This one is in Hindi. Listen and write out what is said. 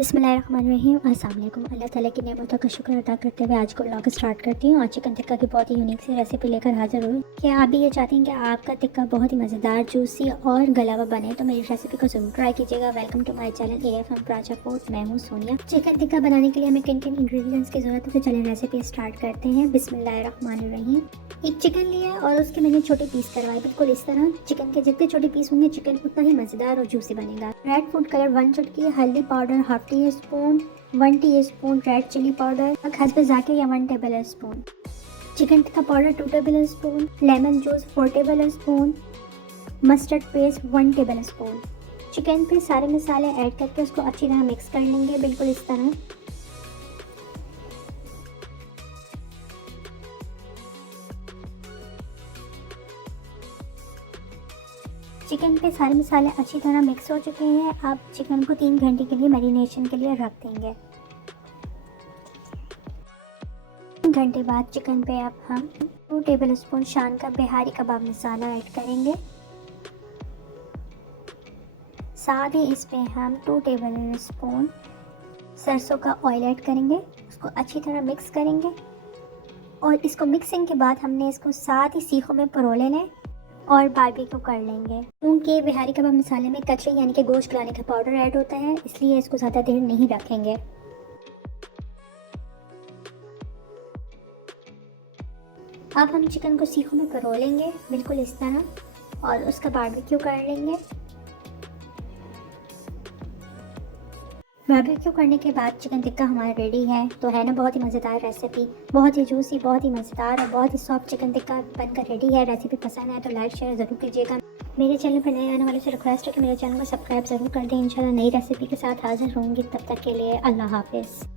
बिस्मिल्लाहिर्रहमानिर्रहीम। अस्सलाम वालेकुम। अल्लाह ताला की नेमतों का शुक्र अदा करते हुए आज को व्लॉग स्टार्ट करती हूँ। आज चिकन टिक्का की बहुत ही यूनिक सी रेसिपी लेकर हाजिर हुई। क्या आप भी ये चाहती हैं कि आपका टिक्का बहुत ही मज़ेदार, जूसी और गला हुआ बने, तो मेरी रेसिपी को जरूर ट्राई कीजिएगा। Welcome to my channel AFM प्राचा फूड। मैं हूँ सोनिया। चिकन टिक्का बनाने के लिए हमें किन किन इंग्रेडिएंट्स की ज़रूरत है, तो चलिए रेसिपी स्टार्ट करते हैं। बिस्मिल्लाहिर्रहमानिर्रहीम। एक चिकन लिया और उसके मैंने छोटे पीस करवाए, बिल्कुल इस तरह। चिकन के जितने छोटे पीस होंगे चिकन उतना ही मज़ेदार और जूसी बनेगा। रेड फूड कलर 1 चुटकी, हल्दी powder half teaspoon, 1 teaspoon red chilli powder, हस्ब ज़ायक़ा या 1 tablespoon, chicken tikka powder 2 tablespoon, lemon juice 4 tablespoon, mustard paste 1 tablespoon. Chicken पे सारे मसाले ऐड करके उसको अच्छी तरह मिक्स कर लेंगे, बिल्कुल इस तरह। चिकन पे सारे मसाले अच्छी तरह मिक्स हो चुके हैं। अब चिकन को 3 घंटे के लिए मैरिनेशन के लिए रख देंगे। 3 घंटे बाद चिकन पे अब हम 2 टेबल स्पून शान का बिहारी कबाब मसाला ऐड करेंगे। साथ ही इस पे हम 2 टेबल स्पून सरसों का ऑयल ऐड करेंगे। उसको अच्छी तरह मिक्स करेंगे और इसको मिक्सिंग के बाद हमने इसको साथ ही सीखों में परो लेना है और बारबेक्यू कर लेंगे। क्योंकि बिहारी कबाब मसाले में कचरे यानी कि गोश्त गलाने का पाउडर ऐड होता है, इसलिए इसको ज़्यादा देर नहीं रखेंगे। अब हम चिकन को सीखों में परो लेंगे, बिल्कुल इस तरह, और उसका बारबेक्यू कर लेंगे। बारबेक्यू करने के बाद चिकन टिक्का हमारा रेडी है। तो है ना बहुत ही मज़ेदार रेसिपी, बहुत ही जूसी, बहुत ही मज़ेदार और बहुत ही सॉफ्ट चिकन टिक्का बनकर रेडी है। रेसिपी पसंद है तो लाइक शेयर ज़रूर कीजिएगा। मेरे चैनल पर नए आने वाले से रिक्वेस्ट है कि मेरे चैनल को सब्सक्राइब ज़रूर कर दें। इंशाल्लाह नई रेसिपी के साथ हाजिर होंगी, तब तक के लिए अल्लाह हाफिज़।